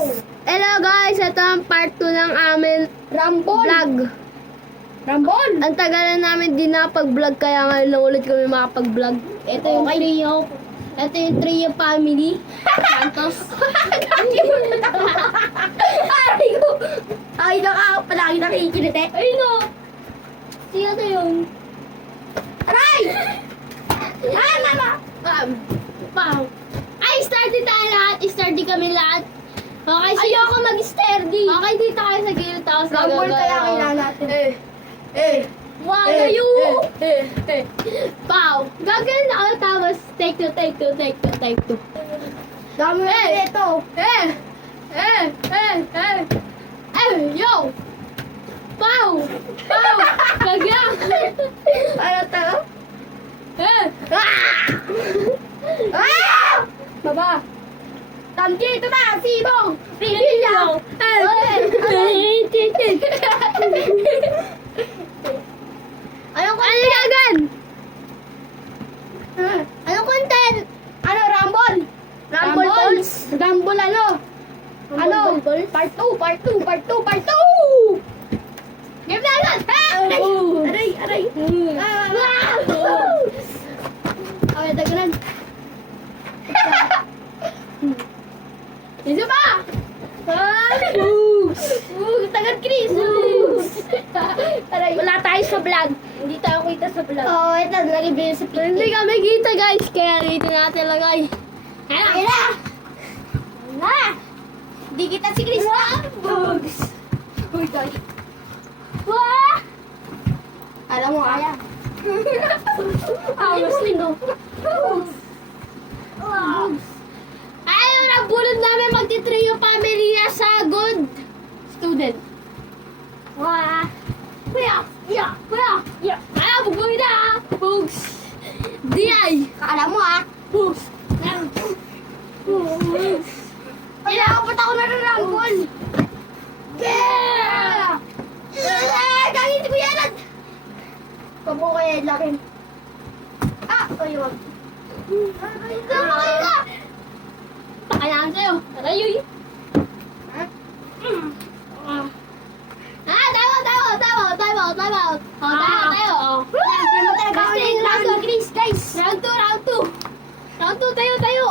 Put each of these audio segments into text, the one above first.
Hello guys, ito ang part 2 ng amin Rambol. vlog. Rambol. Ang tagal na namin din nakapag-vlog kaya ngayon lang ulit kami makapag-vlog. Ito yung Okay. trio. Ito yung trio family. Santos. Aray ko. Ay, palagi nakikinite. Ay no! Siya na yun. Aray! Ah, mama! Wow. Ay, sturdy tayo lahat. Sturdy kami lahat. Okay, Ayoko mag-sturdy. Okay, dito tayo sa gilid. Tapos Rambol gagalaw. kaya kailangan natin. Wow, you! Wow. Gagawin na ako tapos take two. Dami na ito. Yo! Wow! Wow! Gagawin! Ano to? Ah! Baba. Tamji, ito na. Sibong. Pililang. Anong content? Anong content? Ano, Rambol? Rambol balls? Rambol ano? Ano? Rambol balls? Part 2, part 2, part 2, part 2! Game na agad! Aray! Okay, tagalan. Isa pa! Tagad, Chris! Aray. Wala tayo sa vlog. Hindi tayo kita sa vlog. Oo, ito. Nalagay din sa picture. Hindi kami kita guys, kaya rito natin lagay. Ayun na! Na! Hindi kita si Chris. Bugs! Uy, dali. Wah! Alam mo, kaya. Ayos lindo. Ayun, nagbulod namin magti-trio pamilya sa good student. Wah! Kuya! Kaya, bugoy na! Bugs! Di-ay! Kala mo, Bugs! Kailangan ako na ng rambol. Yeah! Dali, hindi ko yan. Pabo kaya yung laki. Ayun. Sama kayo ka! Pakalaan sa'yo. Tarayoy! Time out. Tayo. Round 2. Tayo.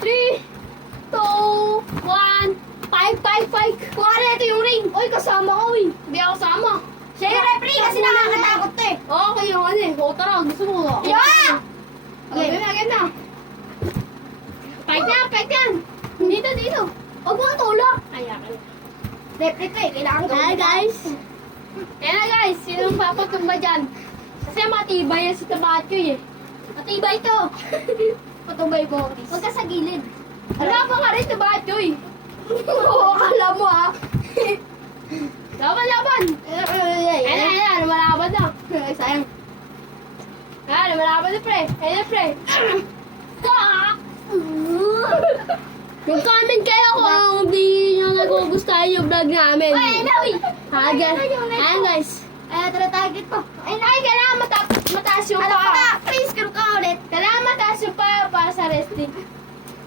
3, 2, 1, 5. Kuwari, ito yung ring. Uy, kasama ko eh. Hindi ako sama. Siya yung referee kasi nakakatakot to eh. Okay yung ano eh. O, tara, gusto mo ko. Yeah! Again na. Fight yan. Dito. Huwag mo tulak. Ayan. Referee to eh. Kailangan gawin. Hi guys. Ayan na guys. Sinong papatumba dyan? Kasi matibay yan si Tabatyo eh. Matibay to. Patumbay mo. Huwag ka sa gilid. Wala pa nga rin Tabatyo eh. Oo, akala mo Laban. Ayan. Lumalaban na. Sayang. Lumalaban na pre. Ayan pre. Mag-comment kayo kung di nyo nagugustuhan yung vlog namin. Ayan guys. Tara, target mo. Kailangan mataas yung paa. Please, karo ka ulit. Kailangan mataas yung paa para sa resting.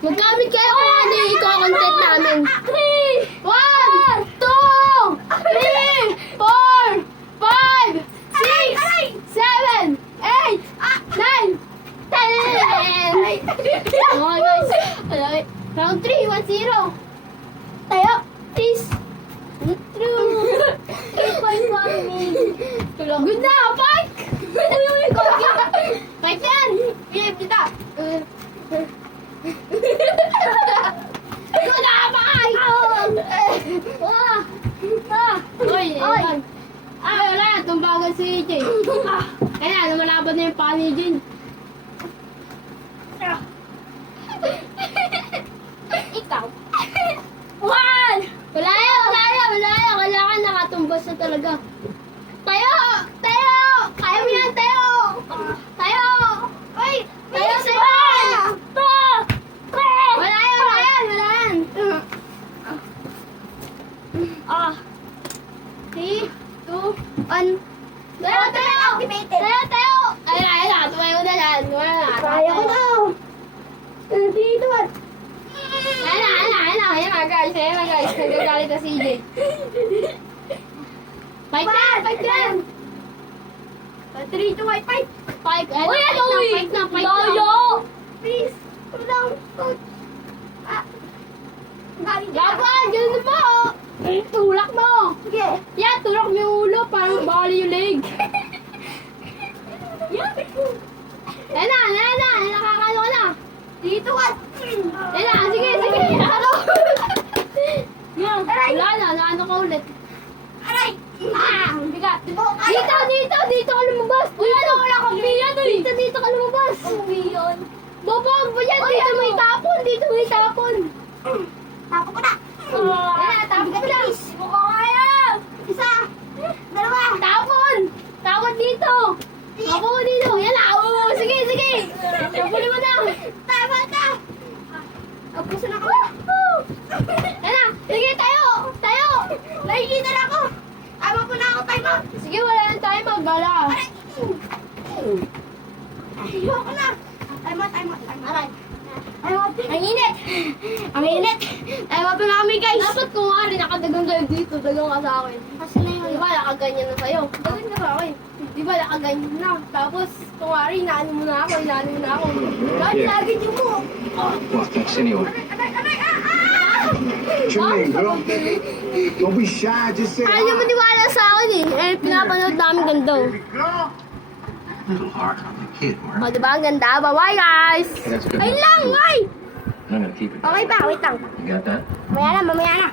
Mag-comment kayo kung ano yung iko-content namin. 3, 1, 2, 3, 4, 5, 6, 7, 8, 9, 10. Okay guys. Round 3, 1-0. Tayo. Please. Good na, fight! Fight yan! Bihave kita. Good na, fight! Oy, wala. Tumbagan si AJ. Kaya, lumalaban na yung paa ni Jin. Ikaw. One! Wala yan. Kailangan nakatumbas na talaga. Tayo! Kaya mo yan, tayo! Uy! Tayo, Please, tayo! Wala yan! 3, 2, 1. Tayo! Activated. Ayun, tumayo na yan. Kaya ko na. Dito. Ayan na guys. Nagagalit na si EJ. Fight na! Fight na! 3, 2, 1, fight! Fight! Uy, ano, uy? Fight na! Fight na! Yoyo! Please, cool down. Cool. Ah. Galing ka. Laban! Ganun na po! Tulak mo! Sige. Yan! Tulak mo yung ulo para mabali yung leg. Yan. Ayan na! Ayan na! Nakakalo ka na! Dito ka. Ayan na! Sige! Sige! Ano? Yan! Aray! Wala na! Naano ka ulit. Aray! Ah! Bigat! Di ba ako kaya? Dito! Dito! Dito ka lumabas! Dito! Wala kang piyan eh! Dito! Dito ka lumabas! Yun. Bobong! Yan! Dito may tapon! Dito may tapon! Tapo ko na. Ayan na! Tapon ka na! Di ko kaya. Isa. Dalawa. Tapon! Tapon dito! Tapon mo dito! Yan na! Oo! Sige! Sige! Tapon mo na! Tama na. Abuso na ako. Yan na! Sige! Tayo! Tayo! Nakikita na ako. Tama po na ako. Time out. Sige! Wala na tayo magbala! Aray. Ayoko na. Time out. Time out. Time out. Aray. Time out. Ang init! Ang init. Time out na kami, guys. Dapat kung nga rin nakadagang kayo dito, dagang ka sa akin. Kasi na yun. Di ba nakaganyan na sa'yo? Dagan ka sa akin. Di ba nakaganyan na? Tapos, kung nga rin, inaano mo na ako, inaano mo na ako. Bakit Yeah. lagi niyo mo? Well, thanks anyway. Aray, aray, ah! What you mean, girl? Don't be shy. Just say Ayaw niyo maniwala sa akin eh. Eh, pinapanood namin ganito. girl. A little hard on the kid, O, weren't di ba? Ang ganda. Bye-bye, guys! That's good. Ay lang, ay! I'm gonna keep it. Okay pa, wait lang. You got that? Mamaya na, mamaya na.